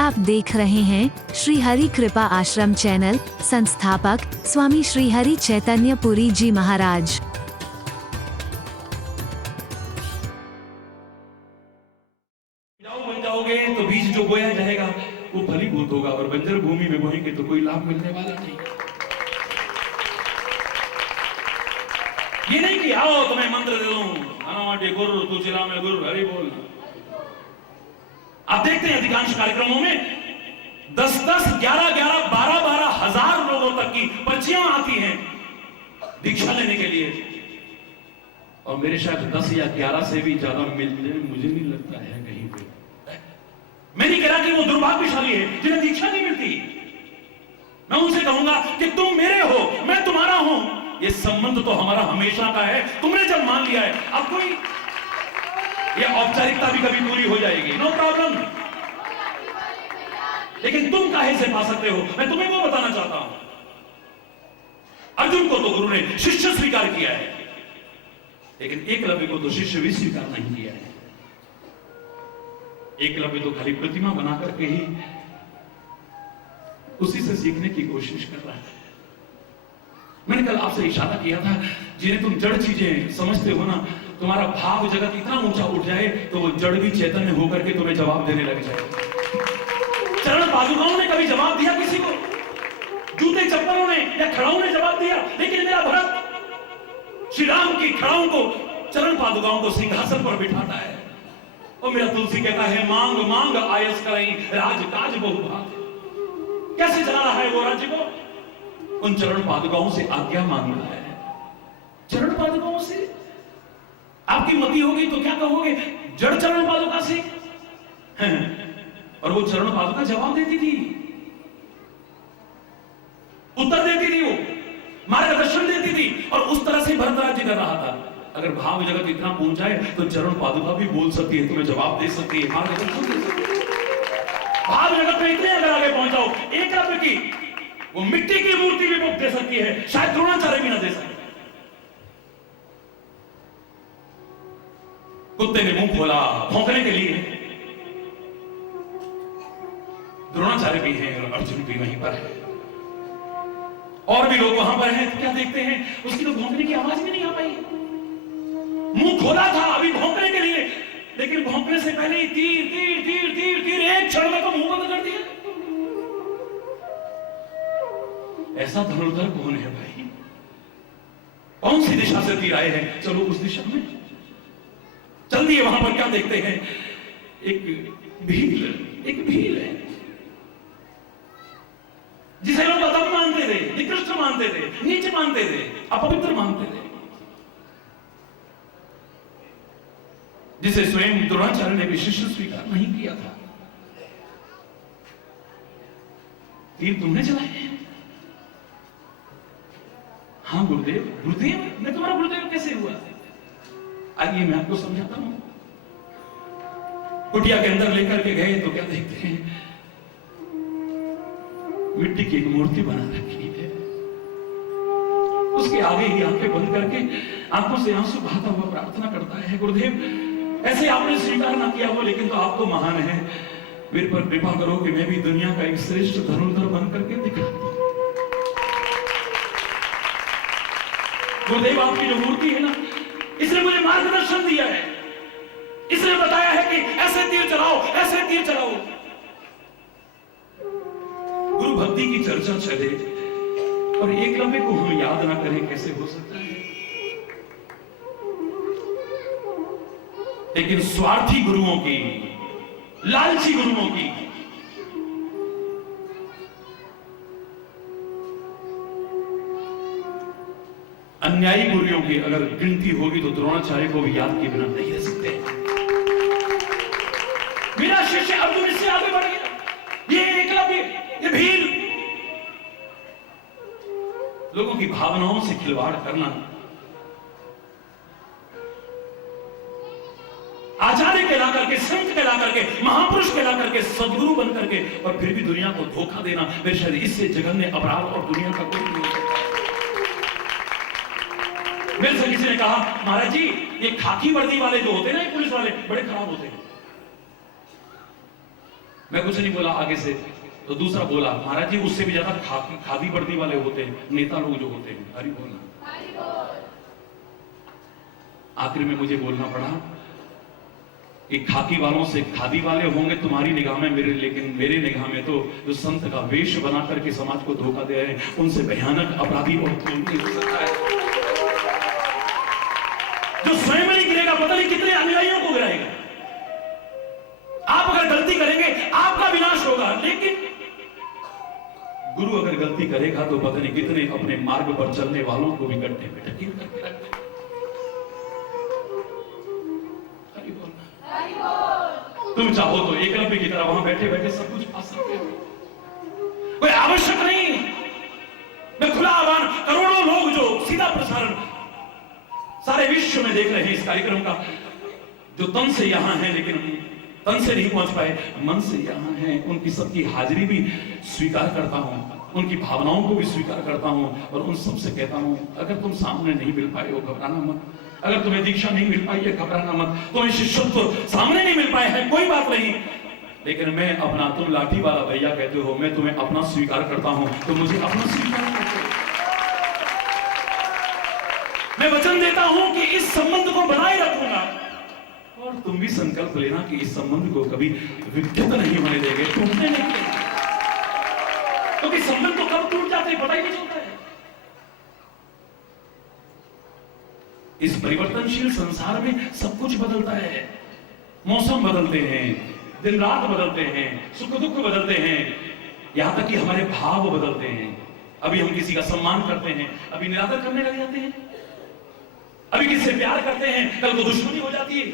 आप देख रहे हैं श्री हरि कृपा आश्रम चैनल। संस्थापक स्वामी श्री हरि चैतन्य पुरी जी महाराज। बन जाओगे तो बीज जो बोया जाएगा वो फलीभूत होगा, और बंजर भूमि में बोएंगे तो कोई लाभ मिलने वाला नहीं। ये नहीं कि आओ तुम्हें मंत्र दे दूं, अनावाटे गुरु तू चिल्ला में गुरु हरि बोल। आप देखते हैं अधिकांश कार्यक्रमों में 10-10, 11-11, 12-12 हजार लोगों तक की पर्चियां आती हैं दीक्षा लेने के लिए, और मेरे शायद 10 या 11 से भी ज्यादा मिलने मुझे नहीं लगता है कहीं पे। मैं नहीं कह रहा कि वो दुर्भाग्यशाली है जिन्हें दीक्षा नहीं मिलती। मैं उनसे कहूंगा कि तुम मेरे हो, मैं तुम्हारा हूं। ये संबंध तो हमारा हमेशा का है। तुमने जब मान लिया है, अब कोई ये औपचारिकता भी कभी पूरी हो जाएगी, नो प्रॉब्लम। लेकिन तुम काहे से पा सकते हो, मैं तुम्हें वो बताना चाहता हूं। अर्जुन को तो गुरु ने शिष्य स्वीकार किया है, लेकिन एकलव्य को तो शिष्य भी स्वीकार नहीं किया है। एकलव्य तो खाली प्रतिमा बना करके ही उसी से सीखने की कोशिश कर रहा है। मैंने कल आपसे इशारा किया था, जिन्हें तुम जड़ चीजें समझते हो ना, तुम्हारा भाव जगत इतना ऊंचा उठ जाए तो वो जड़ भी चैतन्य होकर के तुम्हें जवाब देने लग जाए। चरण पादुकाओं ने कभी जवाब दिया किसी को? जूते चप्पलों ने या खड़ाओं ने जवाब दिया? लेकिन मेरा भरत श्री राम की खड़ाओं को, चरण पादुकाओं को सिंहासन पर बिठाता है, और मेरा तुलसी कहता है मांग मांग आयस करई राज काज बहुभाग। कैसे चला रहा है वो राज्य को? उन चरण पादुकाओं से आज्ञा मांग रहा है। चरण पादुकाओं से आपकी मति होगी तो क्या कहोगे? जड़ चरण पादुका से। और वो चरण पादुका जवाब देती थी, उत्तर देती थी, वो मार्गदर्शन देती थी, और उस तरह से भरत राज्य कर रहा था। अगर भाव जगत इतना पहुंच जाए तो चरण पादुका भी बोल सकती है, तुम्हें जवाब दे सकती है, मार्गदर्शन दे सकती है। भाव जगत में इतने अगर आगे पहुंच जाओ, एकलव्य की वो मिट्टी की मूर्ति भी मुक्त दे सकती है, शायद द्रोणाचार्य भी ना दे सके। कुत्ते ने मुंह खोला भौंकने के लिए, द्रोणाचार्य भी हैं और अर्जुन भी वहीं पर है, और भी लोग वहां पर हैं। तो क्या देखते हैं, उसकी तो भौंकने की आवाज भी नहीं आ पाई। मुंह खोला था अभी भौंकने के लिए, लेकिन भौंकने से पहले ही तीर तीर तीर तीर तीर एक क्षण में तो मुंह बंद कर दिया। ऐसा धनुर्धर कौन है भाई? कौन सी दिशा से तीर आए हैं? चलो उस दिशा में चल दिए। वहां पर क्या देखते हैं? एक भील है जिसे लोग अधम मानते थे, निकृष्ट मानते थे, नीच मानते थे, अपवित्र मानते थे, जिसे स्वयं द्रोणाचार्य ने भी शिष्य स्वीकार नहीं किया था। तीर तुमने चलाए हैं? हाँ गुरुदेव। गुरुदेव? मैं तुम्हारा गुरुदेव कैसे हुआ? आइए मैं आपको समझाता हूं। कुटिया के अंदर लेकर के गए तो क्या देखते हैं? मिट्टी की एक मूर्ति बना रखी है, उसके आगे ही आंखें बंद करके आंखों से आंसू बहाता हुआ प्रार्थना करता है, गुरुदेव ऐसे आपने स्वीकार ना किया हो, लेकिन तो आप तो महान हैं, मेरे पर कृपा करो कि मैं भी दुनिया का एक श्रेष्ठ धनुर्धर बन करके दिखा दूं। गुरुदेव आपकी जो मूर्ति है ना, इसने मुझे मार्गदर्शन दिया है, इसने बताया है कि ऐसे तीर चलाओ, ऐसे तीर चलाओ। गुरु भक्ति की चर्चा चले और एकलव्य को हम याद ना करें, कैसे हो सकता है? लेकिन स्वार्थी गुरुओं की, लालची गुरुओं की, अन्यायी गुरुओं की अगर गिनती होगी तो द्रोणाचार्य को भी याद के बिना नहीं रह सकते। मेरा शिष्य अर्जुन इससे आगे बढ़ गया, ये एकलव्य, ये भील। लोगों की भावनाओं से खिलवाड़ करना, आचार्य कहला करके, संत कहला करके, महापुरुष कहला करके, सदगुरु बन करके, और फिर भी दुनिया को धोखा देना, मेरे शायद इससे जघन्य अपराध और दुनिया का कोई नहीं हो सकता। मेरे से किसी ने कहा, महाराज जी ये खाकी वर्दी वाले जो होते हैं ना, पुलिस वाले बड़े खराब होते हैं। मैं कुछ नहीं बोला आगे से, तो दूसरा बोला, महाराज जी उससे भी ज्यादा खादी वर्दी वाले होते हैं, नेता लोग जो होते हैं। हरि बोलना। आखिर में मुझे बोलना पड़ा कि खाकी वालों से खादी वाले होंगे तुम्हारी निगाह में, मेरे, लेकिन मेरे निगाह में तो जो संत का वेश बना करके समाज को धोखा दे रहे हैं, उनसे भयानक अपराधी और कोई नहीं हो सकता है। जो स्वयं नहीं गिरेगा, पता नहीं कितने अनुयायियों को गिराएगा। आप अगर गलती करेंगे आपका विनाश होगा, लेकिन गुरु अगर गलती करेगा तो पता नहीं कितने अपने मार्ग पर चलने वालों को भी गड्ढे में ढकेल करके रख देगा। तुम चाहो तो एकलव्य की तरह वहां बैठे बैठे सब कुछ पा सकते हो, कोई आवश्यक नहीं। मैं खुला आह्वान, करोड़ों लोग जो सीधा प्रसारण सारे विश्व में देख रहे हैं इस कार्यक्रम का, जो तन से यहां हैं लेकिन तन से नहीं पहुंच पाए, मन से यहां हैं, उनकी सबकी हाजिरी भी स्वीकार करता हूं, उनकी भावनाओं को भी स्वीकार करता हूं, और उन सबसे कहता हूं, अगर तुम सामने नहीं मिल पाए हो घबराना मत, अगर तुम्हें दीक्षा नहीं मिल पाई है घबराना मत, तुम्हें शिष्यत्व सामने नहीं मिल पाए है कोई बात नहीं, लेकिन मैं अपना, तुम लाठी वाला भैया कहते हो, मैं तुम्हें अपना स्वीकार करता हूं, तो मुझे अपना स्वीकार करते हो। मैं वचन देता हूं कि इस संबंध को बनाए रखूंगा, और तुम भी संकल्प लेना कि इस संबंध को कभी विकृत नहीं होने देंगे, टूटने नहीं देंगे, क्योंकि संबंध तो कब टूट जाते हैं पता ही नहीं चलता है। इस परिवर्तनशील संसार में सब कुछ बदलता है, मौसम बदलते हैं, दिन रात बदलते हैं, सुख दुख बदलते हैं, यहां तक कि हमारे भाव बदलते हैं। अभी हम किसी का सम्मान करते हैं, अभी निरादर करने लग जाते हैं, अभी किसी से प्यार करते हैं, कल को दुश्मनी हो जाती है।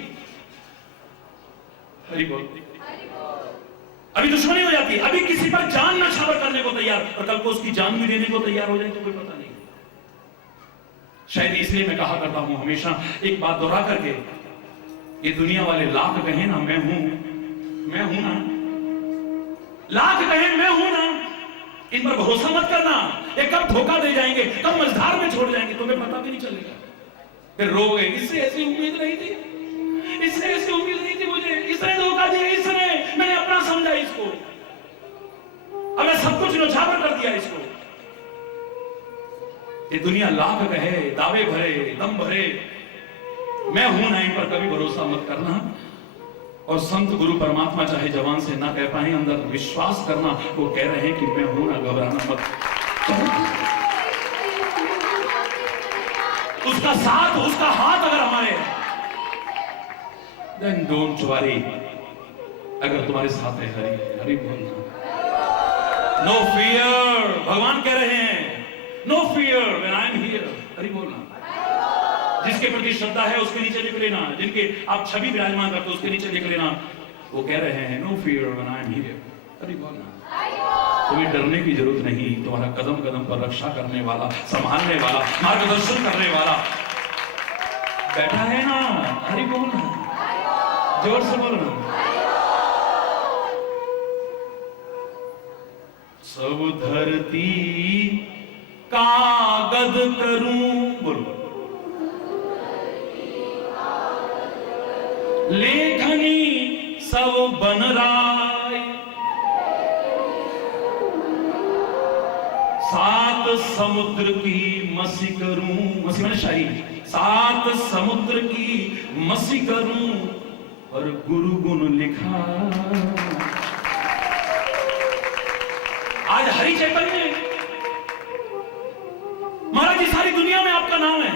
हरि बोल। अभी दुश्मनी हो जाती है, अभी किसी पर जान नछावर करने को तैयार, और कल को उसकी जान भी देने को तैयार हो जाए तो कोई पता नहीं। शायद इसलिए मैं कहा करता हूं हमेशा एक बात दोहरा करके, ये दुनिया वाले लाख कहें ना मैं हूं ना, लाख कहें मैं हूं ना, इन पर भरोसा मत करना, ये कब धोखा दे जाएंगे, कब मझधार में छोड़ जाएंगे तुम्हें पता भी नहीं चलेगा। फिर रोगे, इससे ऐसी उम्मीद नहीं थी, इससे ऐसी उम्मीद नहीं थी मुझे, इसने धोखा दिया, इसने, मैंने अपना समझा इसको, अब मैं सब कुछ नौछावर कर दिया इसको। ये दुनिया लाख कहे, दावे भरे, दम भरे, मैं हूं ना, इन पर कभी भरोसा मत करना। और संत गुरु परमात्मा चाहे जवान से ना कह पाए, अंदर विश्वास करना, वो कह रहे हैं कि मैं हूं ना, घबराना मत। उसका साथ, उसका हाथ अगर हमारे, then don't worry, अगर तुम्हारे साथ है हरि, हरि बोलना। नो फियर, भगवान कह रहे हैं no fear when I am here, Hari बोलना। जिसके प्रति श्रद्धा है उसके नीचे लिख लेना, जिनके आप छवि विराजमान करते हो उसके नीचे लिख लेना, वो कह रहे हैं no fear when I am here, Hari बोलना। तुम्हें डरने की जरूरत नहीं, तुम्हारा कदम कदम पर रक्षा करने वाला, संभालने वाला, मार्गदर्शन करने वाला बैठा है ना, हरि बोलना, जोर से बोलना। सब धरती कागज करूं, बोलो, लेखनी सब बन राय, सात समुद्र की मसी करूं, मसी मैंने शायरी, सात समुद्र की मसी करूं और गुरु गुण लिखा। आज हरि चैतन्य महाराज जी, सारी दुनिया में आपका नाम है,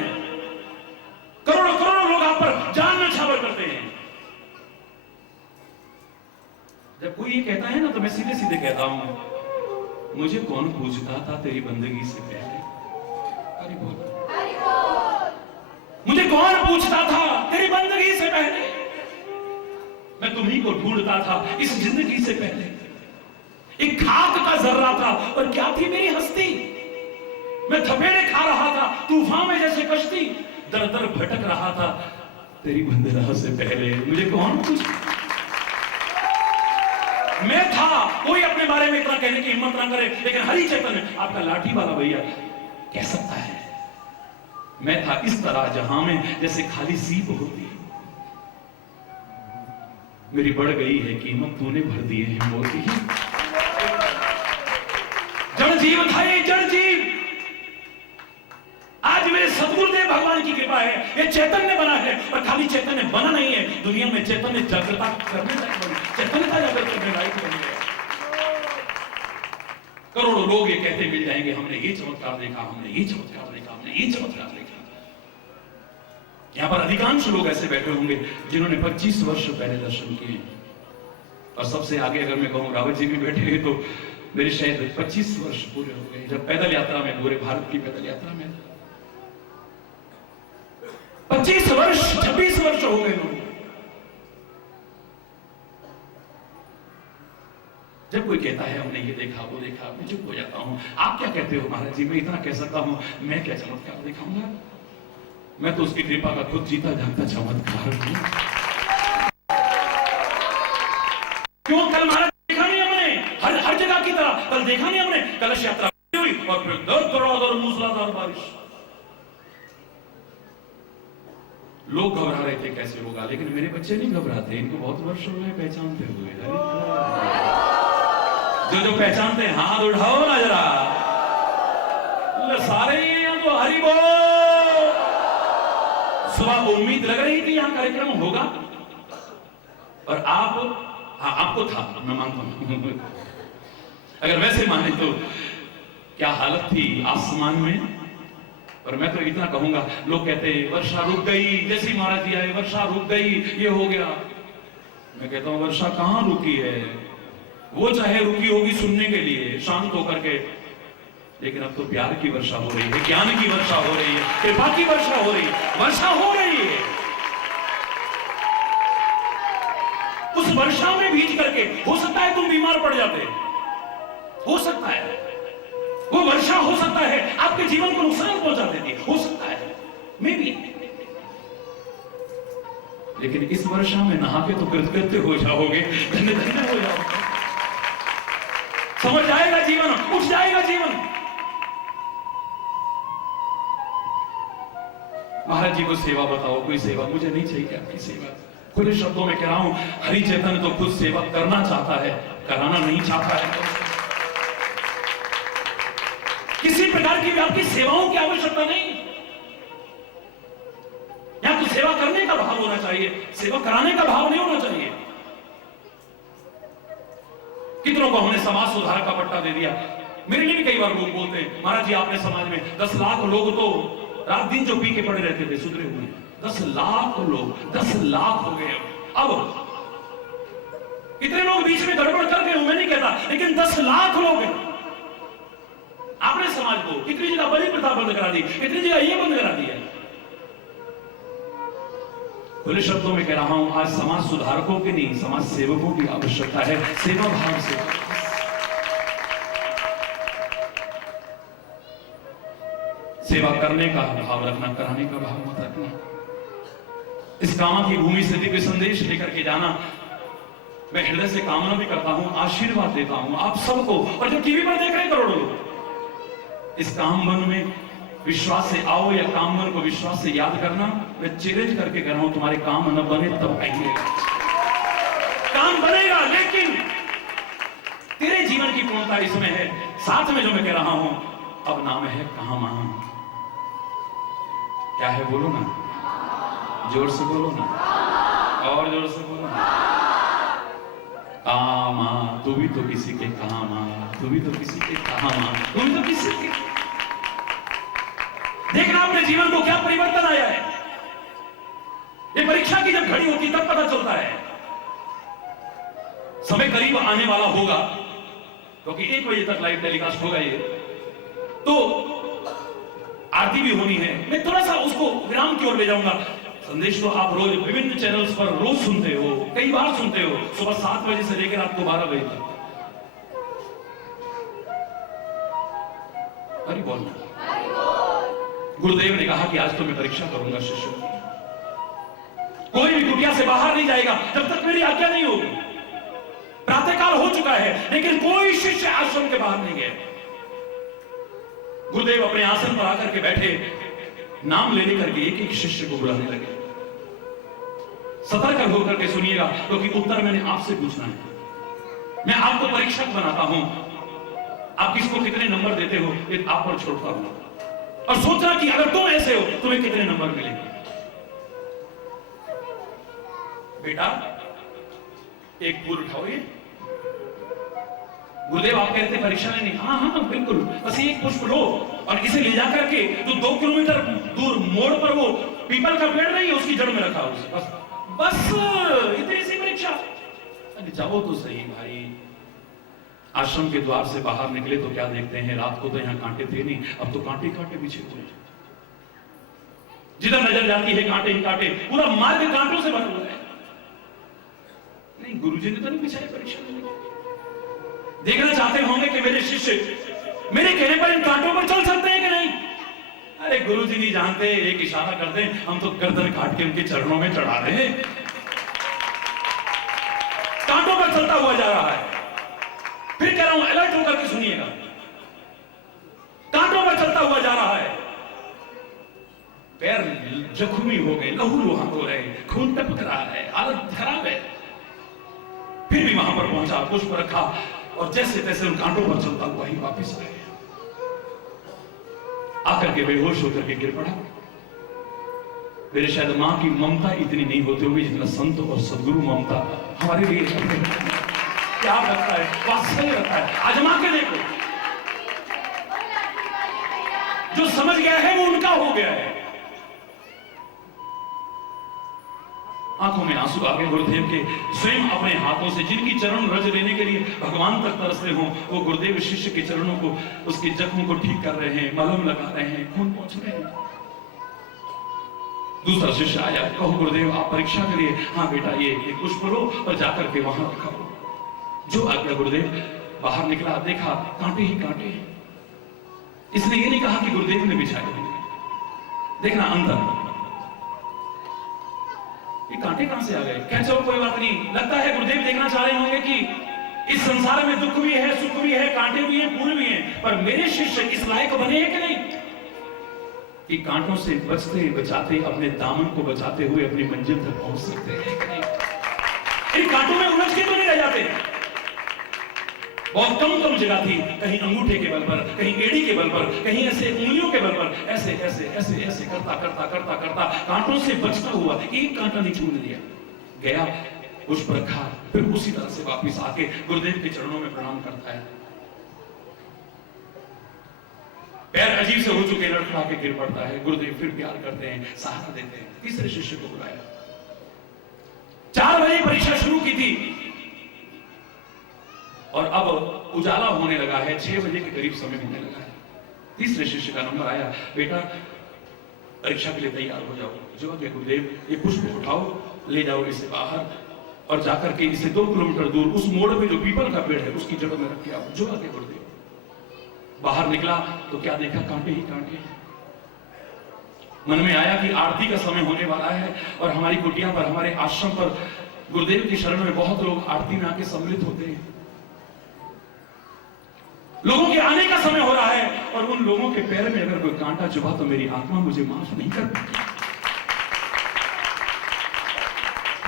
करोड़ों करोड़ों लोग आप पर जान नछावर करते हैं। जब कोई ये कहता है ना, तो मैं सीधे सीधे कहता हूं, मुझे कौन पूछता था तेरी बंदगी से पहले, हरि बोल, मुझे कौन पूछता था तेरी बंदगी से पहले, मैं तुम्ही को ढूंढता था इस जिंदगी से पहले। एक खाक का जर्रा था और क्या थी मेरी हस्ती, मैं थपेड़े खा रहा था तूफान में जैसे कश्ती, दर दर भटक रहा था तेरी बंदगी से पहले, मुझे कौन पूछ, मैं था। कोई अपने बारे में इतना कहने की हिम्मत ना करे, लेकिन हरि चैतन्य आपका लाठी वाला भैया कह सकता है, मैं था इस तरह जहां में जैसे खाली सीप होती है, मेरी बढ़ गई है कीमत, तूने भर दिए हैं मोती। जड़ जीव था ये, जड़ जीव। आज मेरे सदगुरुदेव भगवान की कृपा है, ये चैतन्य बना है। और खाली चैतन्य बना नहीं है, दुनिया में चैतन्य जागृता करने लायक, चैतन्यता जागृत करने लायक बन गया। करोड़ों लोग ये कहते मिल जाएंगे, हमने ये चमत्कार देखा, हमने ये चमत्कार देखा, हमने ये चमत्कार देखा। यहां पर अधिकांश लोग ऐसे बैठे होंगे जिन्होंने 25 वर्ष पहले दर्शन किए। और सबसे आगे अगर मैं कहूं रावत जी भी बैठे हैं, तो मेरे शायद 25 वर्ष पूरे हो गए जब पैदल यात्रा में, पूरे भारत की पैदल यात्रा में 25 वर्ष, 26 वर्ष हो गए लोग। जब कोई कहता है हमने ये देखा, वो देखा, मैं चुप हो जाता हूं। आप क्या कहते हो महाराज जी? मैं इतना कह सकता हूं, मैं क्या चमत्कार दिखाऊंगा? मैं तो उसकी कृपा का खुद जीता जागता चमत्कार हूं। क्यों? कल महाराज देखा नहीं हमने, हर जगह की तरह कल देखा नहीं हमने। कलश यात्रा हुई और फिर दर मूसलाधार बारिश। लोग घबरा रहे थे कैसे होगा, लेकिन मेरे बच्चे नहीं घबराते, इनको बहुत वर्ष हो गए पहचानते हुए। जो पहचानते हैं हाथ उठाओ ना जरा, सारे तो हरि बोल। सुबह उम्मीद लग रही थी यहां कार्यक्रम होगा, और आप, हाँ आपको था, मैं मानता हूं। अगर वैसे माने तो क्या हालत थी आसमान में। पर मैं तो इतना कहूंगा, लोग कहते वर्षा रुक गई, जैसी महाराज जी आए वर्षा रुक गई, ये हो गया। मैं कहता हूं वर्षा कहां रुकी है? वो चाहे रुकी होगी सुनने के लिए, शांत होकर के, लेकिन अब तो प्यार की वर्षा हो रही है, ज्ञान की वर्षा हो रही है, कृपा की वर्षा हो रही है, वर्षा हो रही है। उस वर्षा में भीज करके हो सकता है तुम बीमार पड़ जाते, हो सकता है वो वर्षा, हो सकता है आपके जीवन को नुकसान पहुंचा देती, हो सकता है, मे बी। लेकिन इस वर्षा में नहा के तो कृतकृत्य हो जाओगे, धन्य धन्य हो जाओगे, समझ जाएगा जीवन, उठ जाएगा जीवन। महाराज जी को सेवा बताओ, कोई सेवा मुझे नहीं चाहिए आपकी सेवा। खुले शब्दों में कह रहा हूं, हरि चैतन्य तो खुद सेवा करना चाहता है, कराना नहीं चाहता है। किसी प्रकार की भी आपकी सेवाओं की आवश्यकता नहीं। यहां तो सेवा करने का भाव होना चाहिए, सेवा कराने का भाव नहीं होना चाहिए। कितनों को हमने समाज सुधार का पट्टा दे दिया। मेरे लिए भी कई बार लोग बोलते हैं, महाराज जी आपने समाज में 10 लाख लोग तो रात दिन जो पी के पड़े रहते थे सुधरे हुए, 10 लाख लोग, 10 लाख हो गए। अब इतने लोग बीच में गड़बड़ कर गए, मैं नहीं कहता, लेकिन 10 लाख लोग हैं। आपने समाज को कितनी जगह बलि प्रथा बंद करा दी, कितनी जगह ये बंद करा दिया। खुले शब्दों में कह रहा हूं, आज समाज सुधारकों की नहीं, समाज सेवकों की आवश्यकता है। सेवा भाव से, सेवा करने का भाव रखना, कराने का भाव मत रखना। इस कामना की भूमि से दिव्य संदेश लेकर के जाना, मैं हृदय से कामना भी करता हूं, आशीर्वाद देता हूं आप सबको। और जो टीवी पर देख रहे हैं करोड़ों लोग, इस काम बन में विश्वास से आओ, या काम बन को विश्वास से याद करना। मैं चैलेंज करके कह रहा हूं, तुम्हारे काम न बने तब आइए, काम बनेगा, लेकिन तेरे जीवन की पूर्णता इसमें है। साथ में जो मैं कह रहा हूं, अब नाम है कहां मां, क्या है बोलो ना, जोर से बोलो ना, और जोर से बोलो ना। मां, तू भी तो किसी के कहां मां, तू भी तो किसी के कहां मां, तू भी तो किसी के। देखना अपने जीवन को क्या परिवर्तन आया है। ये परीक्षा की जब घड़ी होती तब पता चलता है। समय करीब आने वाला होगा, क्योंकि 1 बजे तक लाइव टेलीकास्ट होगा ये, तो आरती भी होनी है। मैं थोड़ा सा उसको विराम की ओर ले जाऊंगा। संदेश तो आप रोज विभिन्न चैनल्स पर रोज सुनते हो, कई बार सुनते हो, सुबह 7 बजे से लेकर रात को 12 बजे तक। हरि बोल। गुरुदेव ने कहा कि आज तो मैं परीक्षा करूंगा शिष्यों की। कोई भी कुटिया से बाहर नहीं जाएगा जब तक मेरी आज्ञा नहीं होगी। प्रातःकाल हो चुका है, लेकिन कोई शिष्य आश्रम के बाहर नहीं गया। गुरुदेव अपने आसन पर आकर के बैठे, नाम लेने करके एक एक शिष्य को बुलाने लगे। सतर्क होकर के सुनिएगा, क्योंकि उत्तर मैंने आपसे पूछना है। मैं आपको परीक्षक बनाता हूं, आप किसको कितने नंबर देते हो ये आप पर छोड़ता हूं, और सोचना कि अगर तुम ऐसे हो तुम्हें कितने नंबर मिलेंगे। बेटा एक फूल उठाओ, ये गुरुदेव आप कहते हैं परीक्षा लेनी, हाँ हाँ बिल्कुल, बस एक पुष्प लो और इसे ले जाकर के तो 2 किलोमीटर दूर मोड़ पर वो पीपल का पेड़ नहीं है उसकी जड़ में रखा उसे, बस बस इतनी सी परीक्षा। अरे जाओ तो सही भाई। आश्रम के द्वार से बाहर निकले तो क्या देखते हैं, रात को तो यहां कांटे थे नहीं, अब तो कांटे कांटे बिछे हुए, जिधर नजर जाती है कांटे ही कांटे, पूरा मार्ग कांटों से भरा हुआ है। नहीं, गुरुजी ने तो नहीं बिछाई परीक्षा लेने के। देखना चाहते होंगे कि मेरे शिष्य मेरे कहने पर इन कांटों पर चल सकते हैं कि नहीं। अरे गुरुजी नहीं जानते, एक इशारा कर दें हम तो गर्दन काट के उनके चरणों में चढ़ा रहे हैं। कांटों पर चलता हुआ जा रहा है। फिर कह रहा हूं अलर्ट होकर के सुनिएगा, कांटों पर चलता हुआ जा रहा है, पैर जख्मी हो गए, लहूलुहान हो रहे, खून टपक रहा है, हालत खराब है। फिर भी वहां पर पहुंचा, पुष्प रखा और जैसे तैसे उन कांटों पर चलता हुआ ही वापस आ गया। आकर के बेहोश होकर के गिर पड़ा। मेरे शायद मां की ममता इतनी नहीं होती होगी जितना संत और सदगुरु ममता हमारे लिए क्या लगता है, वात्सल्य लगता है। आजमा के देखो, जो समझ गया है वो उनका हो गया है। आंखों में आंसू आ गए गुरुदेव के, स्वयं अपने हाथों से जिनकी चरण रज लेने के लिए भगवान तक तरसते हो, वो गुरुदेव शिष्य के चरणों को, उसके जख्मों को ठीक कर रहे हैं, मलहम लगा रहे हैं, खून पोंछ रहे हैं। दूसरा शिष्य आया, कहो गुरुदेव आप परीक्षा करिए। हाँ बेटा ये पुष्प लो और जाकर के वहां रखा। जो आज्ञा गुरुदेव। बाहर निकला, देखा कांटे ही कांटे। इसने ये नहीं कहा कि गुरुदेव ने बिछाए, देखना अंदर ये कांटे कहां से आ गए। क्या चलो कोई बात नहीं, लगता है गुरुदेव देखना चाह रहे होंगे कि इस संसार में दुख भी है, सुख भी है, कांटे भी हैं, फूल भी हैं, पर मेरे शिष्य इस लायक बने हैं कि नहीं कि कांटों से बचते बचाते अपने दामन को बचाते हुए अपनी मंजिल तक पहुंच सकते हैं कि नहीं। इन कांटों में उलझ के तो नहीं रह जाते। बहुत कम जगह थी, कहीं अंगूठे के बल पर, कहीं एड़ी के बल पर, कहीं ऐसे उंगलियों के बल पर, ऐसे ऐसे ऐसे ऐसे करता करता करता करता कांटों से बचता हुआ एक कांटा नहीं छूने दिया। गया, पुष्प रखा, फिर उसी तरह से वापिस आके गुरुदेव के चरणों में प्रणाम करता है। पैर अजीब से हो चुके, लड़खड़ा के गिर पड़ता है। गुरुदेव फिर प्यार करते हैं, सहारा देते हैं। तीसरे शिष्य को बुलाया। 4 बजे परीक्षा शुरू की थी और अब उजाला होने लगा है, 6 बजे के करीब समय होने लगा है। तीसरे शिष्य का नंबर आया, बेटा परीक्षा के लिए तैयार हो जाओ। जो आगे गुरुदेव, ये पुष्प उठाओ, ले जाओ इसे बाहर और जाकर के इसे 2 किलोमीटर दूर उस मोड़ पे जो पीपल का पेड़ है उसकी जड़ में रख के आओ। जो आगे गुरुदेव। बाहर निकला तो क्या देखा, कांटे ही कांटे। मन में आया कि आरती का समय होने वाला है और हमारी कुटिया पर, हमारे आश्रम पर गुरुदेव की शरण में बहुत लोग आरती में आके सम्मिलित होते हैं। लोगों के आने का समय हो रहा है और उन लोगों के पैर में अगर कोई कांटा चुभा तो मेरी आत्मा मुझे माफ नहीं कर पाती।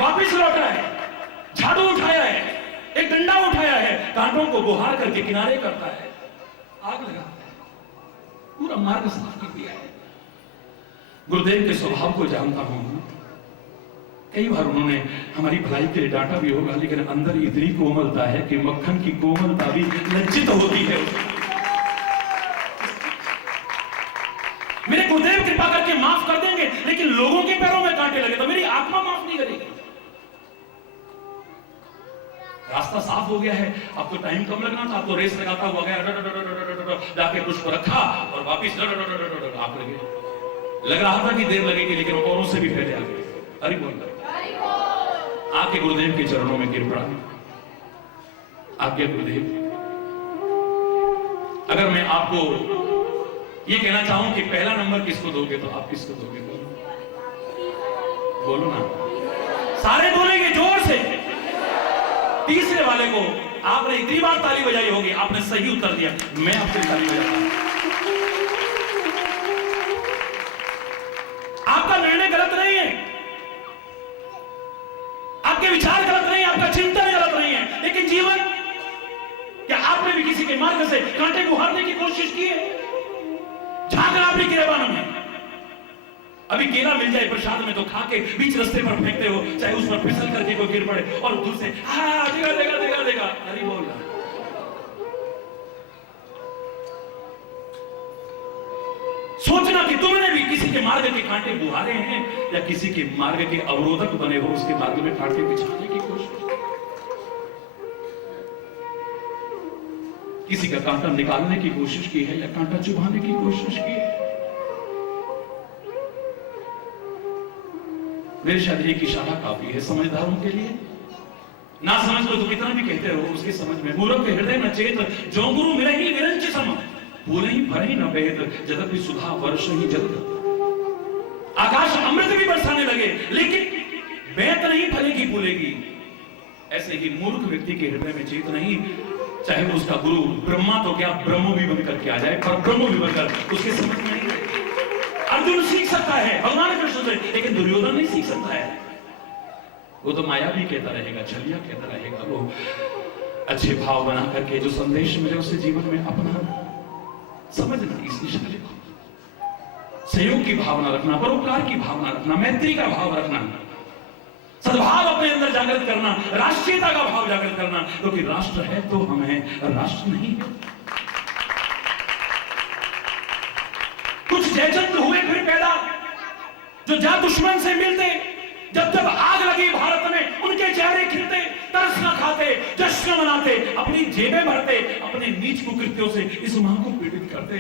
वापिस लौटा है, झाड़ू उठाया है, एक डंडा उठाया है, कांटों को बुहार करके किनारे करता है, आग लगाता है, पूरा मार्ग साफ कर दिया है। गुरुदेव के स्वभाव को जानता हूं। कई बार उन्होंने हमारी भलाई के लिए डांटा भी होगा, लेकिन अंदर इतनी कोमलता है कि मक्खन की कोमलता भी लज्जित होती है। मेरे गुरुदेव कृपा करके माफ कर देंगे, लेकिन लोगों के पैरों में कांटे लगे तो मेरी आत्मा माफ नहीं करेगी। रास्ता साफ हो गया है, अब तो टाइम कम लगना था, तो रेस लगाता हुआ गया, जाके पुष्प रखा और वापिस आप लगे। लग रहा था कि देर लगेगी, लेकिन औरों से भी पहले आ गए। अरे बोल आके गुरुदेव के चरणों में गिर पड़ा। आज्ञा गुरुदेव। अगर मैं आपको ये कहना चाहूं कि पहला नंबर किसको दोगे तो आप किसको दोगे? बोलो ना, सारे बोलेंगे जोर से। तीसरे वाले को आपने इतनी बार ताली बजाई होगी, आपने सही उत्तर दिया, मैं आपसे ताली बजाता हूं। आपका निर्णय गलत नहीं है, किसी के मार्ग से कांटे को उहारने की कोशिश की है? झांकना अपनी गिरेबानों में। अभी केला मिल जाए प्रसाद में तो खा के बीच रास्ते पर फेंकते हो, चाहे उस पर फिसल करके कोई गिर पड़े और दूर से देगा देगा देगा देगा अरे बोल रहा। सोचना कि तुमने भी किसी के मार्ग के कांटे बुहारे हैं या किसी के मार्ग के अवरोधक बने हो, उसके मार्ग में कांटे बिछाने की कोशिश। किसी का कांटा निकालने की कोशिश की है या कांटा चुभाने की कोशिश की है। मेरे शायद एक इशारा काफी है समझदारों के लिए। ना समझ लो तो कितना भी कहते रहो उसके समझ में। मूर्ख के हृदय में चेत जो गुरु मिले ही विरंच सम पूरे ही भरे न बेहद जगत भी सुधा वर्ष ही जगत। आकाश अमृत भी बरसाने लगे लेकिन बेहद नहीं फलेगी फूलेगी। ऐसे ही मूर्ख व्यक्ति के हृदय में चेत नहीं, चाहे वो उसका गुरु ब्रह्मा तो क्या ब्रह्म भी बनकर के आ जाए, पर ब्रह्म भी बनकर उसके समझ में नहीं। अर्जुन सीख सकता है भगवान कृष्ण से, लेकिन दुर्योधन नहीं सीख सकता है। वो तो माया भी कहता रहेगा, छलिया कहता रहेगा। वो अच्छे भाव बना करके जो संदेश मिले उसे जीवन में अपना समझना, इस इशारे को सहयोग की भावना रखना, परोपकार की भावना रखना, मैत्री का भाव रखना, सद्भाव अपने अंदर जागृत करना, राष्ट्रीयता का भाव जागृत करना। क्योंकि राष्ट्र है तो हम हैं, राष्ट्र नहीं है। कुछ जयचंद्र हुए फिर पैदा जो जा दुश्मन से मिलते, जब जब आग लगी भारत में उनके चेहरे खिलते, तरस न खाते, जश्न मनाते, अपनी जेबें भरते, अपने नीच कुकृत्यों से इस मां को पीड़ित करते।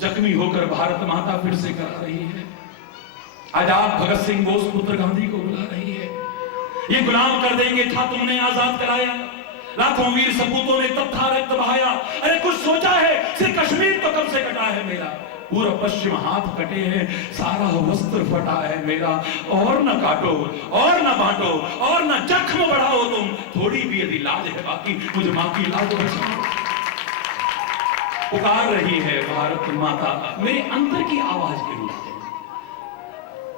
जख्मी होकर भारत माता फिर से करा रही है। आजाद भगत सिंह बोस पुत्र गांधी को बुला रही है। ये गुलाम कर देंगे था तुमने आजाद कराया, लाखों वीर सपूतों ने तब था रक्त बहाया। अरे कुछ सोचा है? सिर्फ कश्मीर तो कब से कटा है मेरा, पूरा पश्चिम हाथ कटे हैं, सारा वस्त्र फटा है मेरा। और न काटो और न बांटो और न जख्म बढ़ाओ तुम, थोड़ी भी यदि लाज है बाकी मुझे मां की लाज बचाओ। पुकार रही है भारत माता मेरे अंतर की आवाज के रूप में।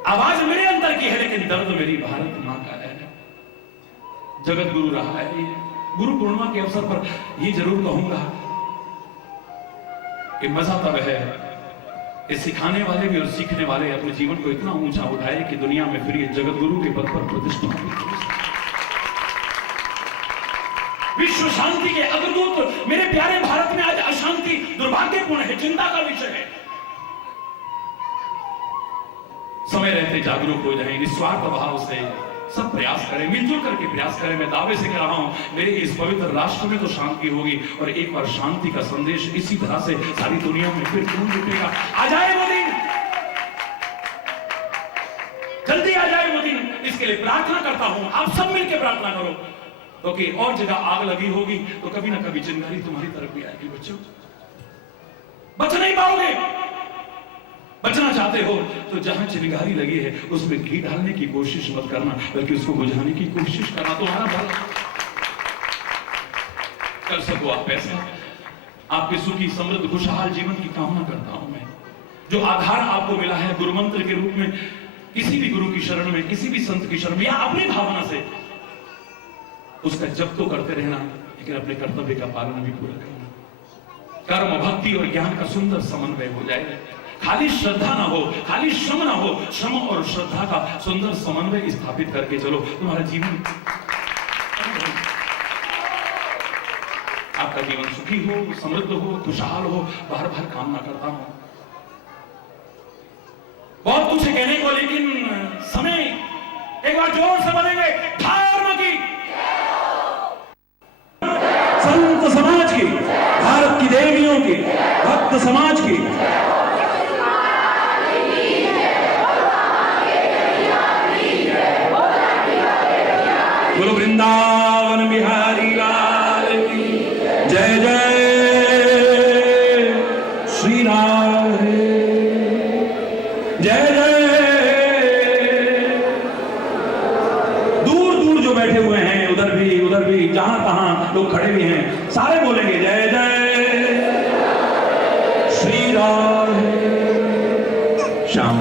आवाज मेरे अंतर की है लेकिन दर्द मेरी भारत मां का है। जगत गुरु रहा है। गुरु पूर्णिमा के अवसर पर ये जरूर कहूंगा कि मजा तब है कि सिखाने वाले भी और सीखने वाले अपने जीवन को इतना ऊंचा उठाए कि दुनिया में फिर ये जगत गुरु के पद पर प्रतिष्ठा। विश्व शांति के अग्रदूत मेरे प्यारे भारत में आज अशांति दुर्भाग्यपूर्ण है, चिंता का विषय है। समय रहते जागरूक हो जाएं, निस्वार्थ भाव से सब प्रयास करें, मिलजुल करके प्रयास करें। मैं दावे से कह रहा हूं मेरे इस पवित्र राष्ट्र में तो शांति होगी और एक बार शांति का संदेश इसी तरह से सारी दुनिया में फिर गूंज उठेगा। आ जाए वो दिन, जल्दी आ जाए वो दिन। इसके लिए प्रार्थना करता हूं, आप सब मिलकर प्रार्थना करो, क्योंकि तो और जगह आग लगी होगी तो कभी ना कभी चिंगारी तुम्हारी तरफ भी आएगी। बच्चों बच नहीं पाओगे। बचना चाहते हो तो जहां चिंगारी लगी है उसमें घी डालने की कोशिश मत करना, बल्कि उसको बुझाने की कोशिश करना। तुम्हारा भला कर सको आप ऐसा। आपके सुखी समृद्ध खुशहाल जीवन की कामना करता हूं मैं। जो आधार आपको मिला है गुरु मंत्र के रूप में, किसी भी गुरु की शरण में, किसी भी संत की शरण में या अपनी भावना से, उसका जप तो करते रहना, लेकिन अपने कर्तव्य का पालन भी पूरा करना। कर्म भक्ति और ज्ञान का सुंदर समन्वय हो जाए। खाली श्रद्धा ना हो, खाली श्रम ना हो, श्रम और श्रद्धा का सुंदर समन्वय स्थापित करके चलो, तुम्हारा जीवन, आपका जीवन सुखी हो, समृद्ध हो, खुशहाल हो, बार बार कामना करता हूं। बहुत कुछ है कहने को, लेकिन समय, एक बार जोर से बोलेंगे धर्म की, संत समाज की, भारत की देवियों की, भक्त समाज की। बोलो वृंदावन बिहारी लाल की जय। जय श्री राम, जय जय। दूर दूर जो बैठे हुए हैं, उधर भी जहां तहां लोग खड़े भी हैं, सारे बोलेंगे जय जय श्री राम। श्याम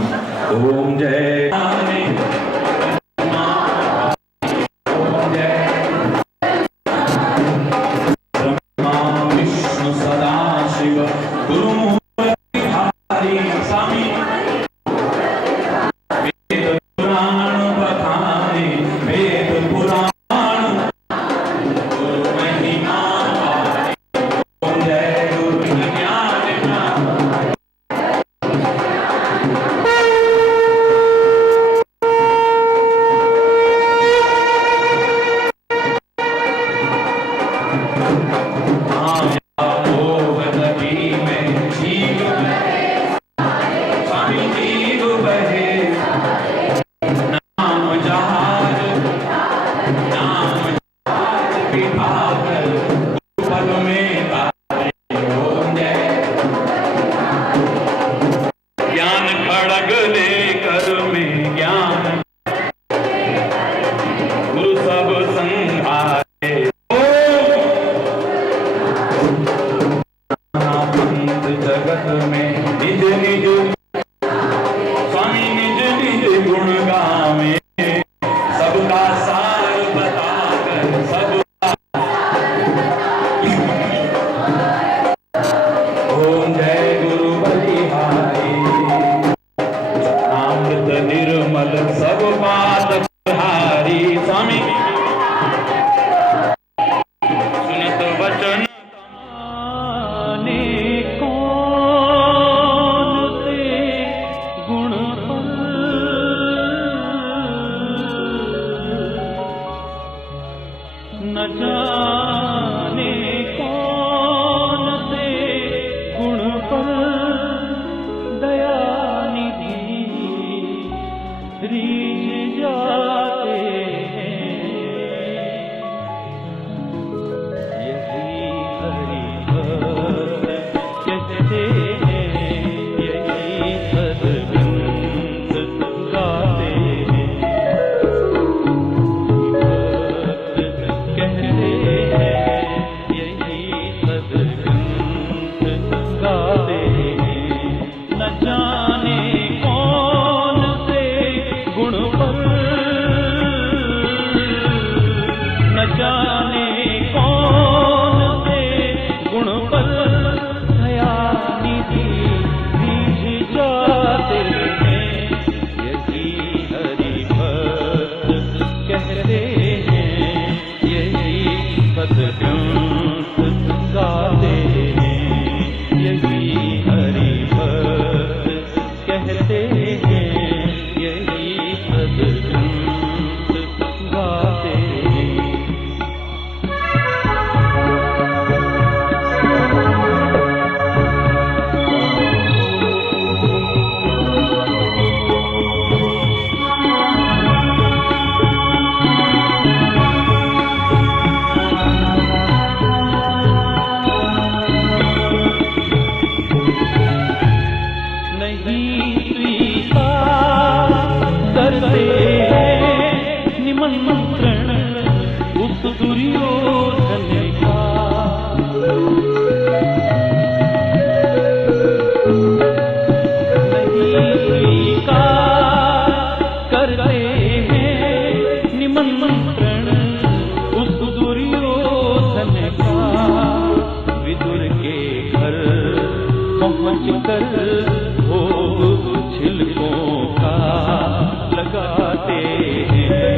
ओम जय। उठाकर पल में तारे हो जाए। ज्ञान खड़ग लेकर में ज्ञान गुरु सब संहारे। पंथ जगत में निज निज स्वामी निज निज गुण गावे। सबका सार बताकर सबका ओम जय गुरु बलिहारी। अमृत निर्मल सब बात हारी। स्वामी सुनत वचन न जाने कौन से गुण पर दया निधि रीझ जाते हैं। यही हरि भक्त कहते हैं, यही सद्गुण गाते हैं। न जाने कौन से गुण पर, न जाने कौन से गुण पर दया निधि रीझ जाते हैं। यही हरि भक्त कहते हैं, यही सद्ग्रंथ गाते हैं। यही हरि भक्त कहते हैं, यही सद्ग्रंथ गाते हैं। नहीं स्वीकार करते हैं निमंत्रण उस दुर्योधन का। नहीं स्वीकार करते हैं निमंत्रण उस दुर्योधन का। विदुर के घर पहुँच कर छिलकों का लगाते हैं।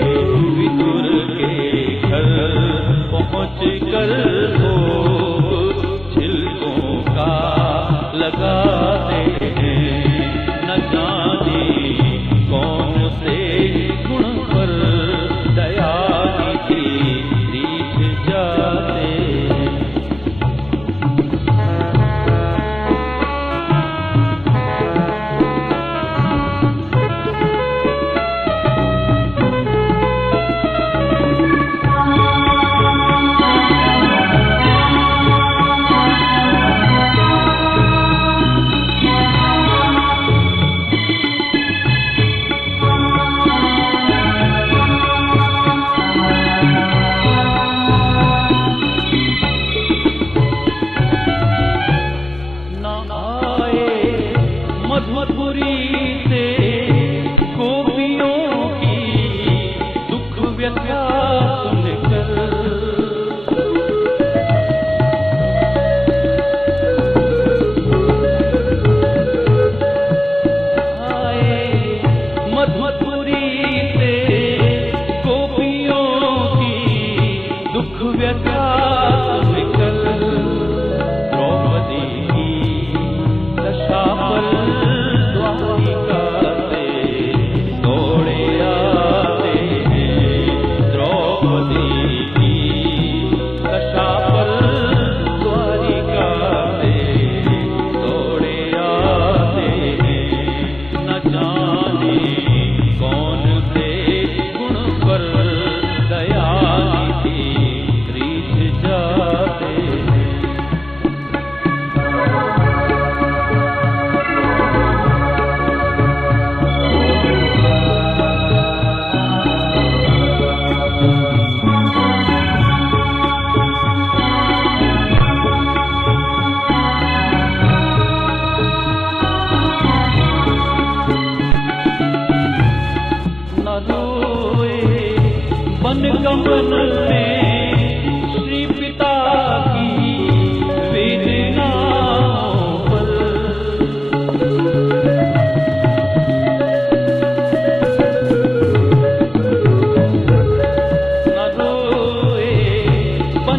विदुर के घर पहुँच कर छिलकों का लगाते हैं। न जाने कौन से गुण पर दया की रीझ जाते हैं। मधुपुरी से गोपियों की दुख व्यथा सुनकर आए। मधुपुरी से गोपियों की दुख व्यथा सुनकर द्रौपदी की दशा पर द्वारिका से दौड़े आते हैं। द्रौपदी की दशा पर द्वारिका से दौड़े आते हैं। न जाने कौन से गुण पर दया निधि रीझ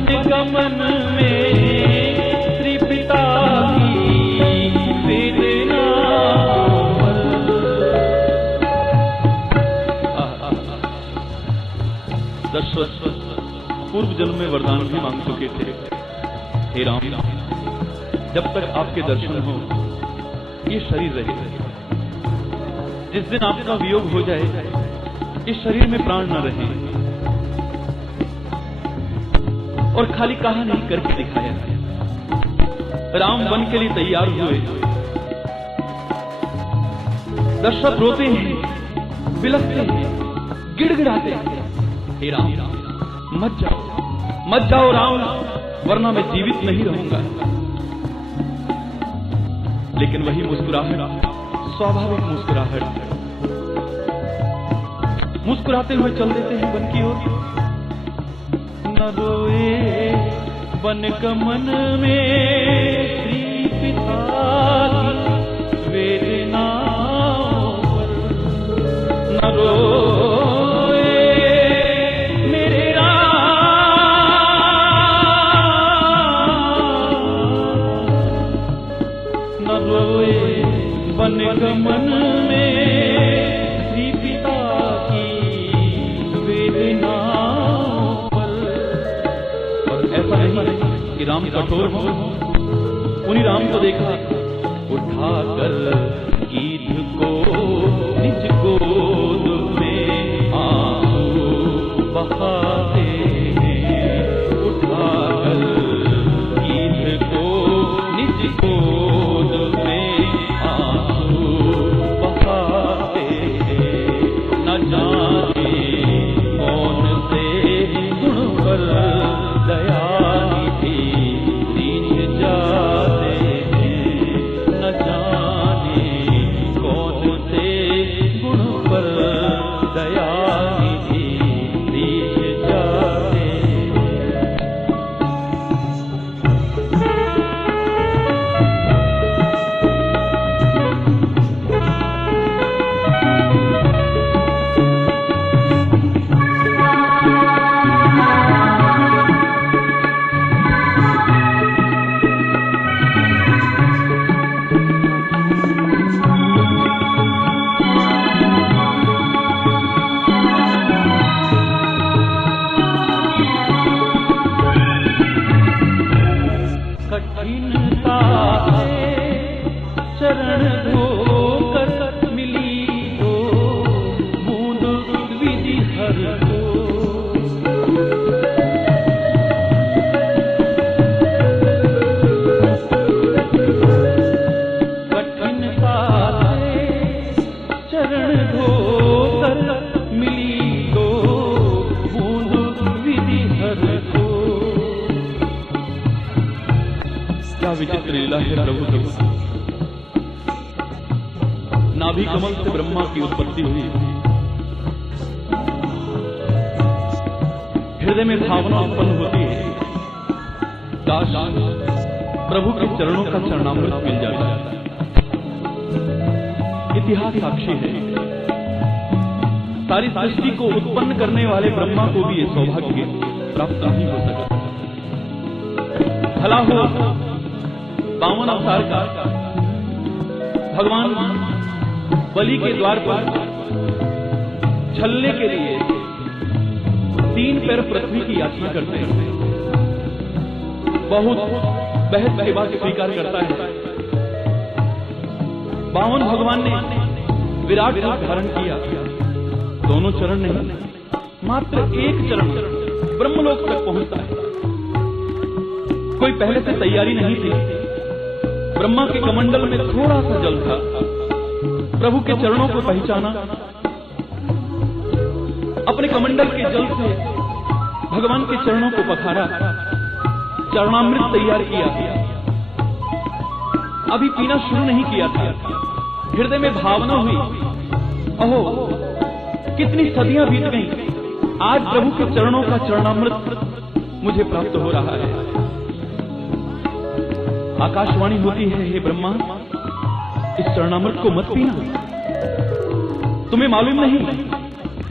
वन गमन में श्री पिता की वेदना दशरथ पूर्व जन्म में वरदान भी मांग चुके थे, हे राम, जब तक आपके दर्शन हो ये शरीर रहे, जिस दिन आपका वियोग हो जाए इस शरीर में प्राण न रहे। और खाली कहा नहीं, करके दिखाया। राम वन के लिए तैयार हुए। दशरथ रोते हैं, बिलखते हैं, गिड़गिड़ाते हैं, हे राम मत जाओ राम, वरना मैं जीवित नहीं रहूंगा। लेकिन वही मुस्कुराहट, स्वाभाविक मुस्कुराहट, मुस्कुराते हुए चल देते हैं वन की ओर। न रोए वन गमन में श्री पिता की वेदना, न रोए मेरे राम, न रोए वन गमन में श्री पिता कि राम कठोर हो। उन्हीं राम को देखा, उठाकर गीत को निज गोद में आंसू बहाते हैं, उठाकर गीत को निज गोद में आंसू बहाते हैं। न जाने कौन से गुण पर दया विचित्र लीला है प्रभु की। नाभि कमल से ब्रह्मा की उत्पत्ति हुई, हृदय में भावना उत्पन्न होती है, काश प्रभु के चरणों का चरणामृत मिल जाता है। इतिहास साक्षी है, सारी सृष्टि को उत्पन्न करने वाले ब्रह्मा को भी ये सौभाग्य प्राप्त नहीं हो सका। भला हो 52 अवतार का भगवान बलि के द्वार पर छलने के लिए 3 पैर पृथ्वी की याचना करते हैं। बहुत बहस सेवा स्वीकार करता है। 52 भगवान ने विराट रूप धारण किया। दोनों चरण नहीं, मात्र एक चरण ब्रह्मलोक तक पहुंचता है। कोई पहले से तैयारी नहीं थी। ब्रह्मा के कमंडल में थोड़ा सा जल था। प्रभु के चरणों को पहचाना, अपने कमंडल के जल से भगवान के चरणों को पखारा, चरणामृत तैयार किया। अभी पीना शुरू नहीं किया था। हृदय में भावना हुई, अहो कितनी सदियां बीत गई, आज प्रभु के चरणों का चरणामृत मुझे प्राप्त हो रहा है। आकाशवाणी होती है, हे ब्रह्मा, इस चरणामृत को मत पीना। तुम्हें मालूम नहीं,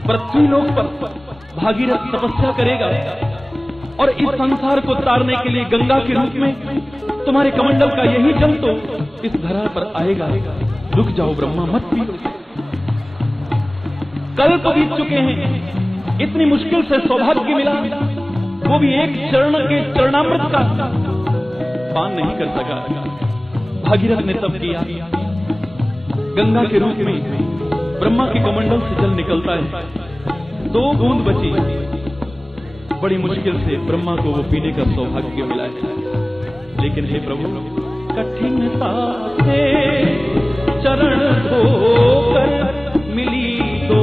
पृथ्वी लोक पर भागीरथ तपस्या करेगा और इस संसार को तारने के लिए गंगा के रूप में तुम्हारे कमंडल का यही जल तो इस धरा पर आएगा। रुक जाओ ब्रह्मा, मत पियो। कल्प बीत चुके हैं, इतनी मुश्किल से सौभाग्य मिला, वो भी एक चरण के चरणामृत का पान नहीं कर सका। भागीरथ ने तब किया, गंगा के रूप में ब्रह्मा के कमंडल से जल निकलता है, 2 बूंद बची, बड़ी मुश्किल से ब्रह्मा को वो पीने का सौभाग्य मिला है। लेकिन हे प्रभु, कठिनता से चरण धोकर मिली 2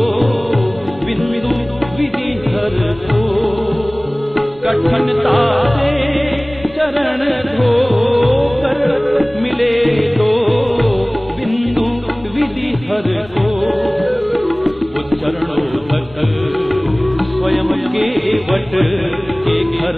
बिंदु विधि हर को, कठिनता से चरण धोकर मिले 2 बिंदु विधि हर को, वो चरणों तक स्वयं के वट के घर